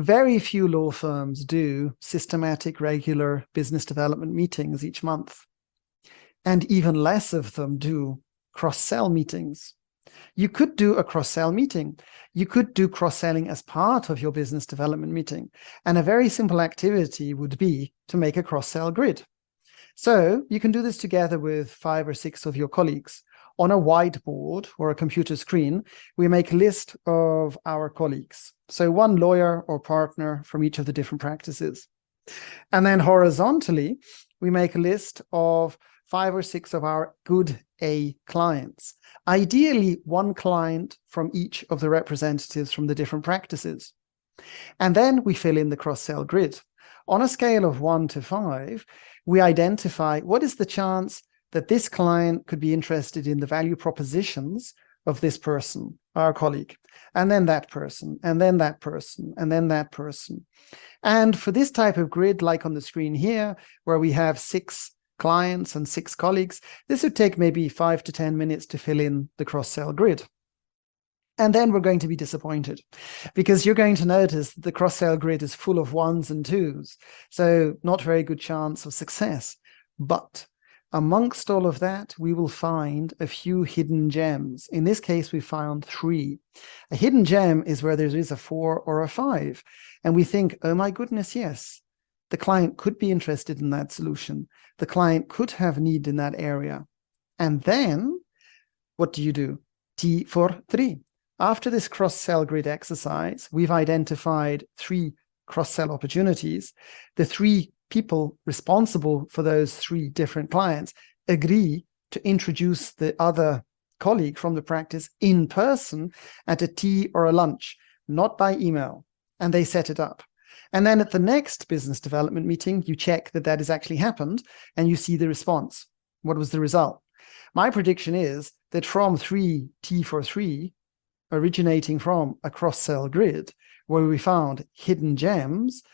Very few law firms do systematic, regular business development meetings each month. And even less of them do cross-sell meetings. You could do a cross-sell meeting. You could do cross-selling as part of your business development meeting. And a very simple activity would be to make a cross-sell grid. So you can do this together with 5 or 6 of your colleagues. On a whiteboard or a computer screen, we make a list of our colleagues. So one lawyer or partner from each of the different practices. And then horizontally, we make a list of 5 or 6 of our good A clients. Ideally, one client from each of the representatives from the different practices. And then we fill in the cross-sell grid. On a scale of 1 to 5, we identify what is the chance that this client could be interested in the value propositions of this person, our colleague, and then that person, and then that person, and then that person. And for this type of grid, like on the screen here, where we have 6 clients and 6 colleagues, this would take maybe 5 to 10 minutes to fill in the cross-sell grid. And then we're going to be disappointed because you're going to notice that the cross-sell grid is full of 1s and 2s. So not very good chance of success. But amongst all of that, we will find a few hidden gems. In this case, we found 3. A hidden gem is where there is a 4 or a 5. And we think, oh my goodness, yes, the client could be interested in that solution. The client could have need in that area. And then what do? T for 3. After this cross-sell grid exercise, we've identified 3 cross-sell opportunities. The 3 people responsible for those 3 different clients agree to introduce the other colleague from the practice in person at a tea or a lunch, not by email, and they set it up. And then at the next business development meeting, you check that that has actually happened and you see the response. What was the result? My prediction is that from 3 T for 3, originating from a cross-sell grid where we found hidden gems,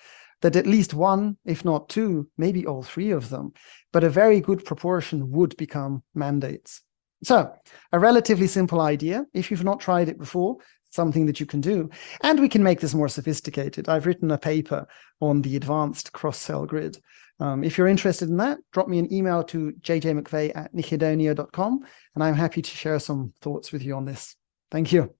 that at least 1, if not 2, maybe all 3 of them, but a very good proportion would become mandates. So a relatively simple idea. If you've not tried it before, something that you can do. And we can make this more sophisticated. I've written a paper on the advanced cross-sell grid. If you're interested in that, drop me an email to jjmcveigh@nichedonio.com, and I'm happy to share some thoughts with you on this. Thank you.